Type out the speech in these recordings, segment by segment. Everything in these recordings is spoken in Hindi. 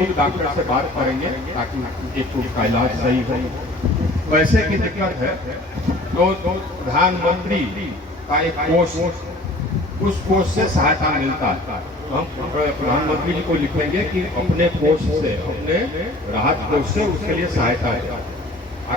खुद डॉक्टर से बात करेंगे ताकि एक उसका इलाज सही हो। पैसे की दिक्कत है तो प्रधानमंत्री का एक कोष, उस कोष से सहायता मिलता है। हम प्रधानमंत्री जी को लिखेंगे कि अपने कोष से, अपने राहत कोष से उसके लिए सहायता है।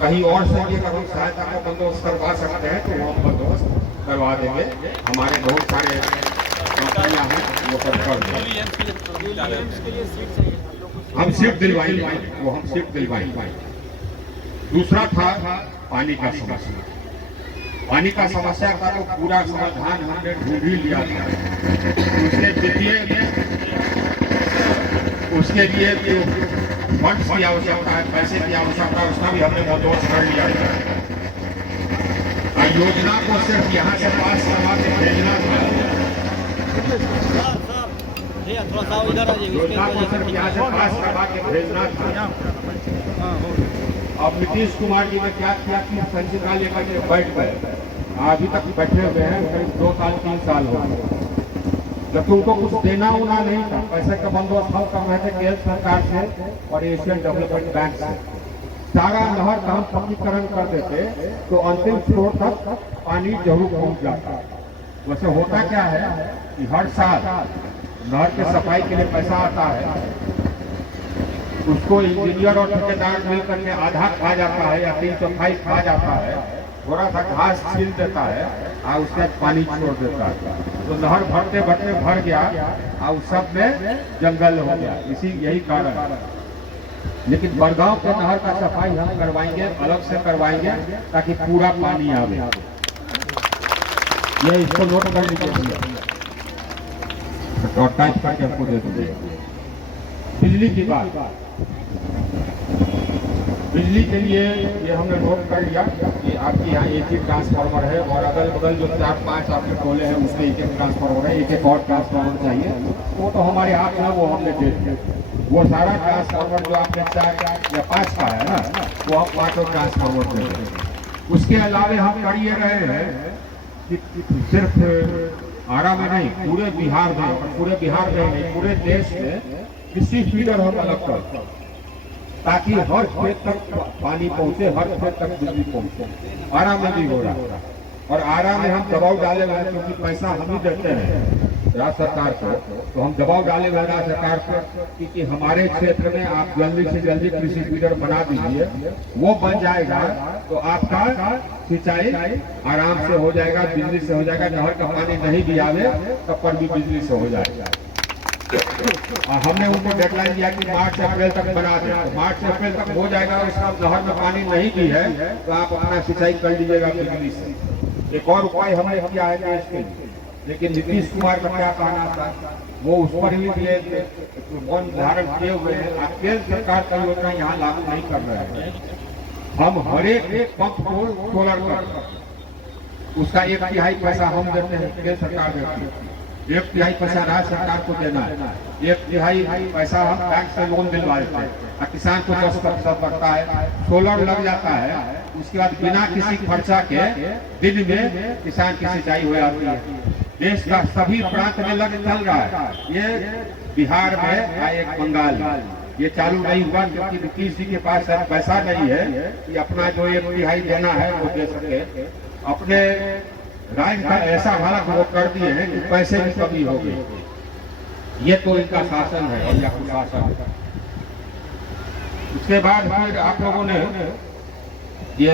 कहीं और से भी अगर हम सहायता का बंदोबस्त करवा सकते हैं तो हम बंदोबस्त करवा देंगे। हमारे बहुत सारे कंपनियां हैं वो कर देंगे। हम सीट दिलवाएंगे, वो हम सीट दिलवाएंगे। दूसरा था पानी का समस्या। पानी का समस्या का तो पूरा समाधान हमने ढूंढ ही लिया था। उसके लिए जो फंड्स की आवश्यकता है, पैसे की आवश्यकता है, उसका भी हमने बंदोबस्त कर लिया है। योजना को सिर्फ यहाँ से पास करवा के भेजना था। योजना को सिर्फ यहाँ से पास करवा के भेजना था। अब नीतीश कुमार जी ने क्या किया कि संचिता लेकर के बैठ गए, अभी तक बैठे हुए हैं, करीब 2 साल 3 साल हो गए। जबकि उनको कुछ देना उना नहीं था। पैसे का बंदोबस्त हम कर रहे थे केंद्र सरकार से और एशियन डेवलपमेंट बैंक से। सारा नहर का हम पक्कीकरण कर देते तो अंतिम छोर तक पानी जरूर पहुंच जाता। वैसे होता क्या है कि हर साल नहर के सफाई के लिए पैसा आता है, उसको इंजीनियर और ठेकेदार मिलकर के आधा खा जाता है या 3/4 खा जाता है, थोड़ा सा घास छील देता है और उसके बाद पानी छोड़ देता है। तो नहर भरते भरते भर गया और सब में जंगल हो गया। यही कारण है। लेकिन बड़गांव के नहर का सफाई हम करवाएंगे, अलग से करवाएंगे ताकि पूरा पानी आवे। ये इसको नोट कर लीजिए और टाइप करके हमको दे दीजिए। बिजली की बात, बिजली के लिए ये हमने नोट कर लिया कि आपके यहाँ एक ही ट्रांसफार्मर है और अगल बगल जो 4-5 आपके टोले हैं उसमें एक ट्रांसफार्मर है, एक और ट्रांसफार्मर चाहिए। वो तो हमारे हाथ में, वो हमने दे दिया। वो सारा ट्रांसफार्मर जो आपने 4 या 5 का है ना, वो हम 5 ट्रांसफार्मर दे दें। उसके अलावा हम कर ये रहे हैं कि सिर्फ आरा में नहीं, पूरे बिहार में, पूरे देश में कृषि फीडर हम अलग करते हैं ताकि हर खेत तक पानी पहुंचे, हर खेत तक बिजली पहुंचे। आरा में भी हो रहा है और आरा में हम दबाव डाले हुए हैं क्योंकि पैसा हम ही देते हैं राज्य सरकार को, तो हम दबाव डाले हुए राज्य सरकार को कि हमारे क्षेत्र में आप जल्दी से जल्दी कृषि फीडर बना दीजिए। वो बन जाएगा तो आपका सिंचाई आराम से हो जाएगा, बिजली से हो जाएगा। नहर का पानी नहीं भी आवे तब पर भी बिजली से हो जाएगा। हमने उनको डेडलाइन दिया कि मार्च अप्रैल तक बना दें, तो मार्च अप्रैल तक हो जाएगा। और इसका नहर में पानी नहीं भी है तो आप अपना सिंचाई कर लीजिएगा बिजली से। एक और उपाय हमने किया है देश के लिए, लेकिन नीतीश कुमार का क्या कहना था, वो उस पर ही वन धारण किए हुए हैं। केंद्र सरकार का योजना यहाँ लागू नहीं कर रहे हैं। हम हर एक पंप को सोलर कर, उसका 1/3 पैसा हम देते हैं, केंद्र सरकार देती है। 1/3 पैसा राज्य सरकार को देना है। 1/3 पैसा हम बैंक से लोन दिलवा देते हैं। किसान को 10% बढ़ता है, सोलर लग जाता है। उसके बाद बिना किसी खर्चा के दिन में किसान की सिंचाई हो जाती है। देश का सभी प्रांत में लग चल रहा है। ये बिहार में या एक बंगाल में ये चालू नहीं हुआ क्योंकि नीतीश जी के पास पैसा नहीं है कि अपना जो 1/3 देना है वो दे सके। अपने राज्य का ऐसा हालत वो कर दिए हैं कि पैसे की कमी हो गई। ये तो इनका शासन है या कुशासन। उसके बाद फिर आप लोगों ने ये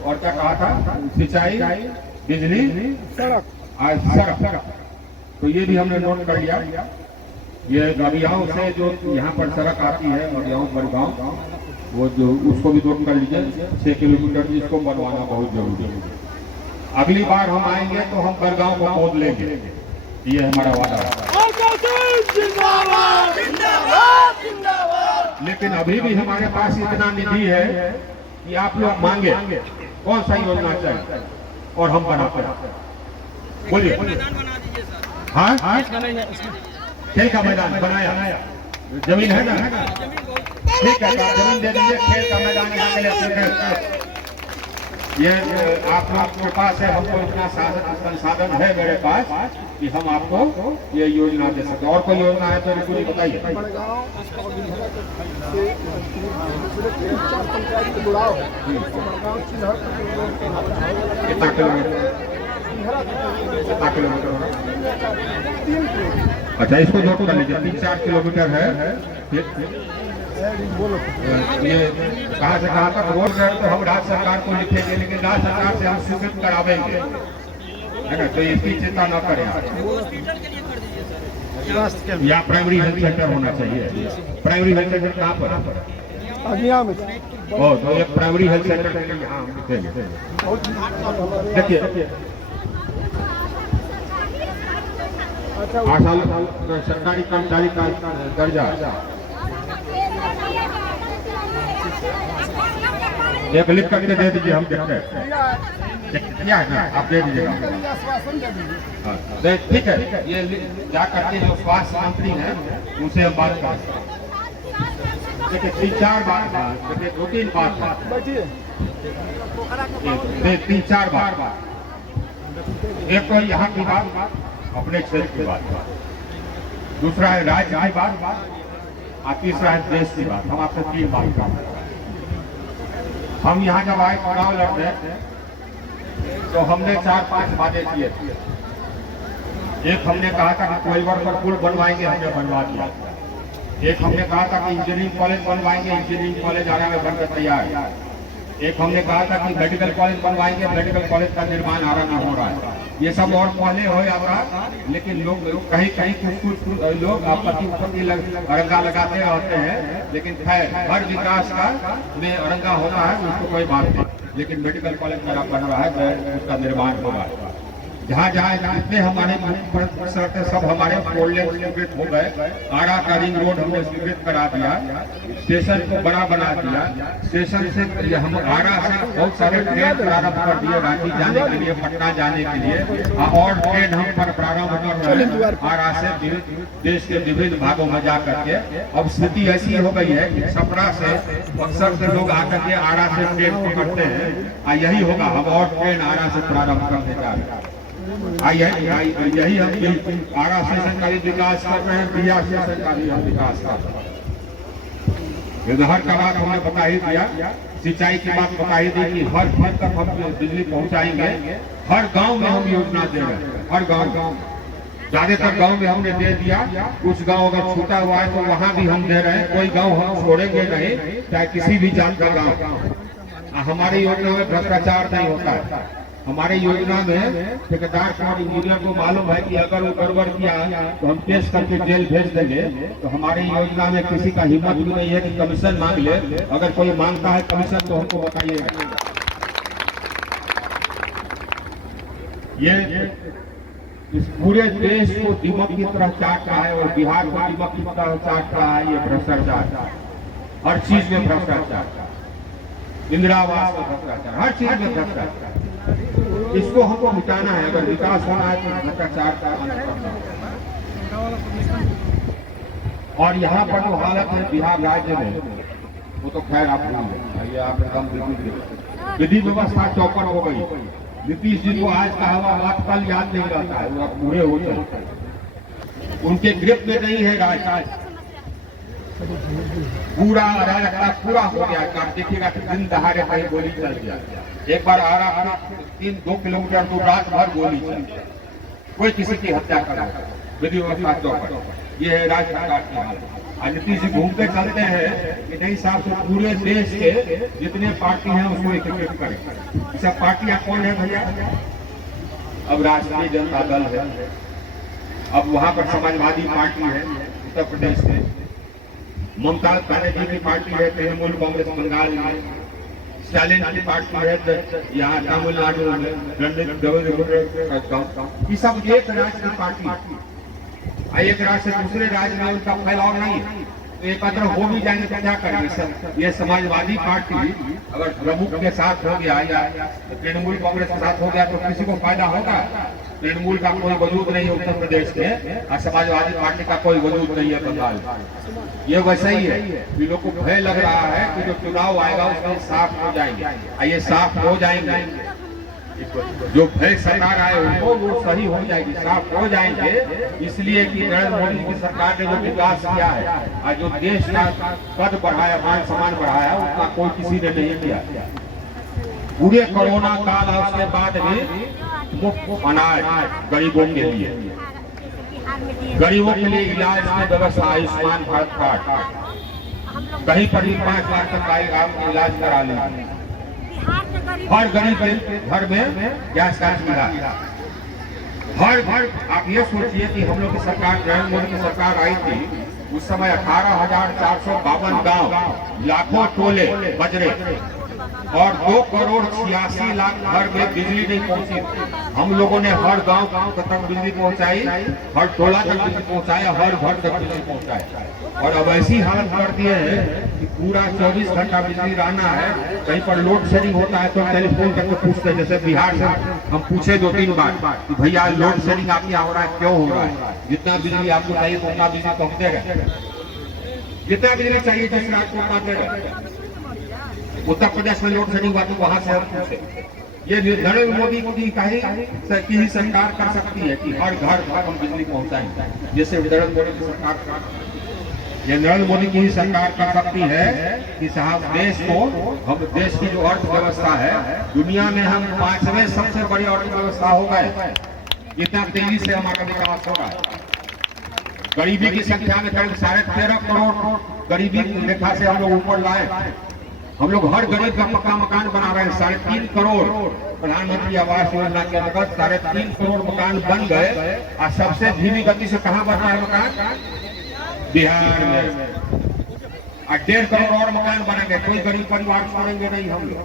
और क्या कहा था, सिंचाई, बिजली, सड़क, तो ये भी हमने नोट कर लिया। ये नदियाओं से जो यहाँ पर सड़क आती है, नदियाओं बड़गांव, वो जो उसको भी नोट कर लीजिए। 6 किलोमीटर जिसको बनवाना बहुत जरूरी है। अगली बार हम आएंगे तो हम बड़गांव को खोद लेंगे, ये हमारा वादा है। लेकिन अभी भी हमारे पास इतना निधि है कि आप लोग मांगे कौन सा योजना चाहिए और हम बनाते हैं। बोलिए। हाँ, खेल का मैदान बनाया, जमीन है ना, ठीक है, जमीन दे दीजिए। खेल का मैदान यहाँ के लिए ये आप लोग के पास है। हमको इतना संसाधन है मेरे पास कि हम आपको ये योजना दे सकते हैं। और कोई योजना है तो बिल्कुल बताइए। कितना किलोमीटर होगा? अच्छा, इसको नोट कर लीजिए, 3-4 किलोमीटर है। ये कहाँ से कहाँ तक रोड है तो हम राज्य सरकार को लिखेंगे, लेकिन राज्य सरकार से हम स्वीकृत करावेंगे, है ना। तो इसकी चिंता न करें। या प्राइमरी हेल्थ सेंटर होना चाहिए। प्राइमरी हेल्थ सेंटर कहाँ पर है? तो एक प्राइमरी हेल्थ सेंटर यहाँ लिखेंगे। देखिए, 8 साल सरकारी कर्मचारी का दर्जा एक लिख करके दे दीजिए, हम देखते हैं क्या है ना, आप दे दीजिएगा। ठीक है, ये जा करके जो स्वास्थ्य मंत्री हैं उनसे हम बात करें। देखिए 3-4 बार, देखिए 2-3 बार, 3-4 बार। एक तो यहाँ की बात, अपने क्षेत्र की बात, दूसरा है राज्य की बात, और तीसरा है देश की बात। हम आपसे 3 बात कर रहे हैं। हम यहाँ जब आए चुनाव लड़ने तो हमने 4-5 वादे किए थे। एक हमने कहा था कि कोइलवर पर पुल बनवाएंगे, हमने बनवा दिया। एक हमने कहा था कि इंजीनियरिंग कॉलेज बनवाएंगे, इंजीनियरिंग कॉलेज आने में बनकर तैयार। एक हमने कहा था कि मेडिकल कॉलेज बनवाएंगे, मेडिकल कॉलेज का निर्माण आरंभ हो रहा है। ये सब और पहले हो रहा, लेकिन लोग कहीं कुछ लोग आपत्ति अरंगा लगाते रहते हैं। लेकिन खैर, हर विकास का में अरंगा होना है, उसको कोई बात नहीं। लेकिन मेडिकल कॉलेज मेरा बन रहा है तो उसका निर्माण होगा। जहाँ जितने हमारे सड़क सब हमारे फोर लेन स्वीकृत हो गए। आरा का रिंग रोड हमने स्वीकृत करा दिया, स्टेशन को बड़ा बना दिया। स्टेशन से हम आरा से बहुत सारे ट्रेन प्रारंभ कर दिए, रांची जाने के लिए, पटना जाने के लिए, और ट्रेन हम पर प्रारंभ कर रहे हैं आरा से देश के विभिन्न भागों में जा करके। अब स्थिति ऐसी हो गई है कि छपरा से अक्सर से लोग आकर के आरा से ट्रेन पकड़ते हैं, और यही होगा, हम और ट्रेन आरा से प्रारंभ करने जा रहे हैं। यही हम आरा स्टेशन का भी विकास कर रहे हैं, बिया स्टेशन का भी हम विकास कर रहे हैं। हर का बात हमने बता ही दिया, सिंचाई की बात बता ही दी कि हर घर तक हम बिजली पहुंचाएंगे। हर गांव में हम योजना दे रहे हैं, हर गांव ज्यादातर गांव में हमने दे दिया। कुछ गांव अगर छूटा हुआ है तो वहां भी हम दे रहे हैं। कोई गांव हम छोड़ेंगे नहीं, चाहे किसी भी जात का गाँव। हमारी योजना में भ्रष्टाचार नहीं होता है। हमारे योजना में ठेकेदार को और इंजीनियर को मालूम है कि अगर वो गड़बड़ किया तो हम केस करके जेल भेज देंगे। तो हमारी योजना में किसी का हिम्मत भी नहीं है कि कमीशन मांग ले। अगर कोई मांगता है कमीशन तो हमको बताइएगा। ये इस पूरे देश को दीमक की तरह चाट रहा है, और बिहार को दीमक की तरह चाट रहा है ये भ्रष्टाचार। हर चीज में भ्रष्टाचार, इंदिरा आवास में भ्रष्टाचार, हर चीज में भ्रष्टाचार। इसको हमको मिटाना है। अगर विकास होना है तो भ्रष्टाचार का अंत करना है। और यहाँ पर जो हालत है बिहार राज्य में, वो तो खैर आप ये आप एकदम विधि व्यवस्था चौपट हो गई। नीतीश जी को आज का हवा बात कल याद नहीं रहता है, वो अब पूरे हो गए, उनके ग्रिप में नहीं है राज। पूरा अराजकता पूरा हो गया। आप देखिएगा कि दिन दहाड़े कहीं गोली चल गया। एक बार आ रहा 3-2 किलोमीटर दूर रात भर गोली चल, कोई किसी की हत्या कर रहा है, विधि व्यवस्था चौपट। ये है राज्य सरकार की हालत। नीतीश जी घूमते चलते हैं कि नहीं साहब, तो पूरे देश के जितने पार्टी हैं उसको एकीकृत करें। सब पार्टियां कौन है भैया? अब राष्ट्रीय जनता दल है, अब वहां पर समाजवादी पार्टी है उत्तर प्रदेश में, ममता बनर्जी की पार्टी है तृणमूल कांग्रेस बंगाल में, स्टालिन की पार्टी है यहाँ तमिलनाडु में, ये सब एक राज्य की पार्टी। एक राज्य से दूसरे राज्य में उनका फैलाव नहीं है, तो एकत्र हो भी जाएंगे तो क्या करेंगे? ये समाजवादी पार्टी अगर प्रमुख के साथ हो गया या तृणमूल कांग्रेस के साथ हो गया तो किसी को फायदा होगा? तृणमूल का कोई वजूद नहीं है उत्तर प्रदेश में, और समाजवादी पार्टी का कोई वजूद नहीं है बंगाल। ये वैसा ही है कि लोग को भय लग रहा है कि जो चुनाव आएगा उसमें साफ हो जाएंगे, ये साफ हो जाएंगे जो भय सरकार आए उनको वो सही हो जाएगी, साफ हो जाएंगे। इसलिए कि नरेंद्र मोदी की सरकार ने जो विकास किया है और जो देश का कद बढ़ाया, मान सम्मान बढ़ाया, उतना कोई किसी ने नहीं किया। पूरे कोरोना काल और उसके बाद भी मुफ्त अनाज गरीबों के लिए, गरीबों के लिए इलाज की व्यवस्था, आयुष्मान भारत कार्ड, कहीं पर भी 5 लाख तक का आप इलाज करा लेंगे। हर गरीब के घर में गैस का सुविधा, हर घर। आप ये सोचिए कि हम लोग की सरकार, नरेंद्र मोदी की सरकार आई थी उस समय 18,452 गांव, लाखों टोले बजरे और 2,86,00,000 घर में बिजली नहीं पहुंची। हम लोगों ने हर गांव तक बिजली पहुंचाई, हर टोला तक बिजली पहुंचाया, हर घर तक बिजली पहुंचाया। और अब ऐसी हालत कर दिए है कि पूरा 24 घंटा बिजली रहना है। कहीं पर लोड शेडिंग होता है तो टेलीफोन करके पूछते, जैसे बिहार से हम पूछे 2-3 बार कि भैया लोड शेडिंग आपके यहाँ हो रहा है, क्यों हो रहा है? जितना बिजली आपको चाहिए उतना बिजली तो हम दे रहे, जितना बिजली चाहिए जिस रात को उतना दे रहे। उत्तर प्रदेश में लोड शेडिंग हुआ तो वहां से हम पूछे। ये नरेंद्र मोदी की ही सरकार कर सकती है कि हर घर हम बिजली पहुंचाएंगे, जैसे नरेंद्र मोदी की सरकार, ये नरेंद्र मोदी की ही सरकार कर सकती है कि साहब देश को, हम देश की जो अर्थव्यवस्था है दुनिया में हम 5वें सबसे बड़ी अर्थव्यवस्था हो गए। इतना तेजी से हमारा विकास हो रहा है। गरीबी की संख्या में करीब 13.5 करोड़ गरीबी रेखा से हम लोग ऊपर लाए। हम लोग हर गरीब का पक्का मकान बना रहे हैं। 3.5 करोड़ प्रधानमंत्री आवास योजना के अंतर्गत 3.5 करोड़ मकान बन गए। और सबसे धीमी गति से कहाँ बन रहा है मकान? बिहार में। और 1.5 करोड़ और मकान बनेंगे। कोई गरीब परिवार छोड़ेंगे नहीं हम लोग।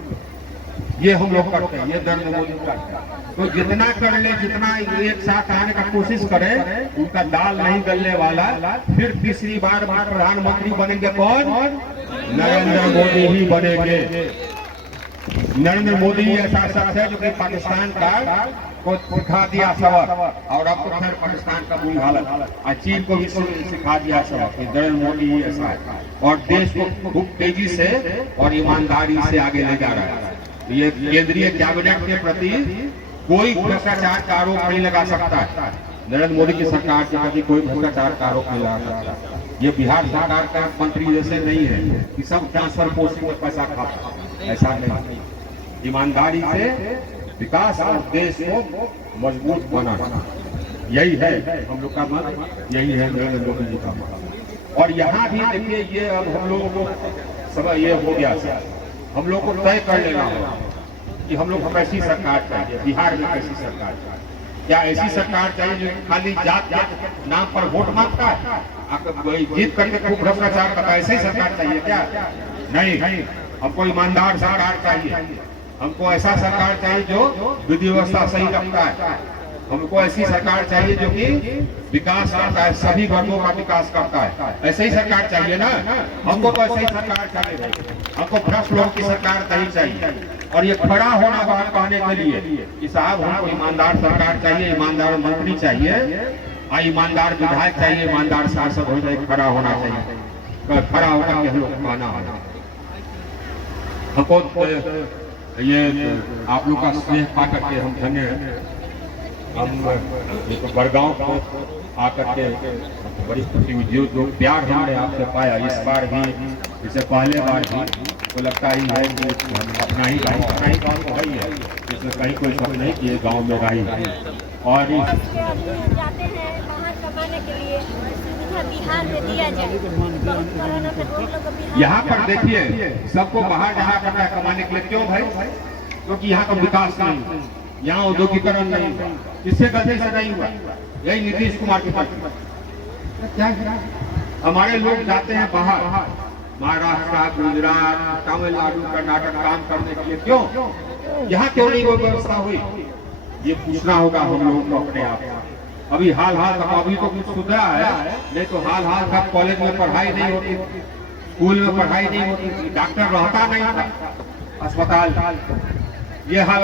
ये हम लोग करते हैं, ये नरेंद्र मोदी करते हैं। तो जितना कर ले, जितना एक साथ आने का कोशिश करें, उनका दाल नहीं गलने वाला। फिर तीसरी बार प्रधानमंत्री बनेंगे कौन? नरेंद्र मोदी ही बनेंगे। नरेंद्र मोदी ऐसा शख्स है जो कि पाकिस्तान का को सिखा दिया सबक, और अब तो खैर पाकिस्तान का बुरी हालत, और चीन को भी सिखा दिया सबक। नरेंद्र मोदी ही ऐसा है और देश को खूब तेजी से और ईमानदारी से आगे ले जा रहा है। ये केंद्रीय कैबिनेट के प्रति कोई भ्रष्टाचार का आरोप नहीं लगा सकता है। नरेंद्र मोदी की सरकार के प्रति कोई भ्रष्टाचार का आरोप नहीं लगा सकता। ये बिहार सरकार का मंत्री जैसे नहीं है कि सब ट्रांसफर पोस्टिंग में पैसा खाता, ऐसा नहीं। ईमानदारी से विकास और देश को मजबूत बनाना, यही है हम लोग का मत, यही है नरेंद्र मोदी जी का मत। और यहाँ भी देखिए, ये अब हम लोगों को सब ये हो गया सर, हम लोग को तय कर लेना होगा कि हम लोग को कैसी सरकार चाहिए, बिहार में कैसी सरकार चाहिए। क्या ऐसी सरकार चाहिए जो खाली जात के नाम पर वोट मांगता है, जीत करके खूब भ्रष्टाचार करता है? ऐसी सरकार चाहिए क्या? नहीं, हमको ईमानदार सरकार चाहिए। हमको ऐसा सरकार चाहिए जो विधि व्यवस्था सही रखता है। हमको ऐसी सरकार चाहिए जो कि विकास करता है, सभी वर्गों का विकास करता है। ऐसे ही सरकार चाहिए ना, हमको तो ऐसे ही सरकार चाहिए। हमको भ्रष्ट लोग की सरकार नहीं चाहिए। और ये खड़ा होना बात कहने के लिए कि साहब हमको ईमानदार सरकार चाहिए, ईमानदार मंत्री चाहिए, ईमानदार विधायक चाहिए, ईमानदार सांसद हो जाए, खड़ा होना चाहिए। खड़ा होना के हम लोग कहना होना। हमको ये आप लोग का स्नेह पा करके हम धन्य हैं। हम बड़गांव को आकर के बड़ी खुशी हुई, जो प्यार हमने आपसे पाया इस बार भी, इससे पहले बार भी, तो लगता ही है कि हम अपना ही गाँव तो है ही है, इसमें कहीं कोई शक नहीं कि ये गाँव में रही है। और जाते हैं बाहर कमाने के लिए, बिहार में दिया जाए। यहाँ पर देखिए, सबको बाहर जाना पड़ता है कमाने के लिए। क्यों भाई? क्योंकि यहाँ का विकास नहीं, यहाँ औद्योगिकरण नहीं हुआ। इससे गलती से नहीं हुआ, यही नीतीश कुमार की पार्टी। क्या हमारे लोग जाते हैं बाहर, महाराष्ट्र, गुजरात, तमिलनाडु, कर्नाटक काम करने के लिए। क्यों? यहाँ क्यों नहीं वो व्यवस्था हुई? ये पूछना होगा हम लोगों को अपने आप। अभी हाल तक अभी तो कुछ सुधरा है, नहीं तो हाल तक कॉलेज में पढ़ाई नहीं होती, स्कूल में पढ़ाई नहीं होती, डॉक्टर रहता नहीं था, अस्पताल, ये हाल।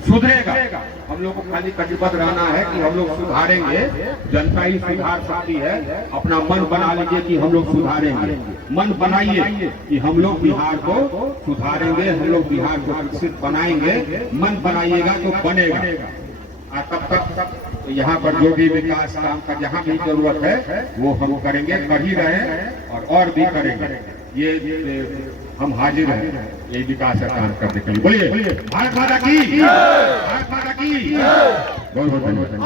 सुधरेगा। हम लोग को खाली कटिबद्ध रहना है कि हम लोग सुधारेंगे, जनता ही सुधार सकती है। अपना मन बना लीजिए कि हम लोग सुधारेंगे, मन बनाइए कि हम लोग बिहार को सुधारेंगे, हम लोग बिहार को विकसित बनाएंगे। मन बनाइएगा तो बनेगा। और तब तक तो यहाँ पर जो भी विकास काम का जहाँ भी जरूरत है वो हम करेंगे, कर ही रहे और भी करेंगे। ये हम हाजिर हैं ये विकास का काम करने के लिए। बोलिए भारत माता की, भारत माता की। बहुत बहुत धन्यवाद।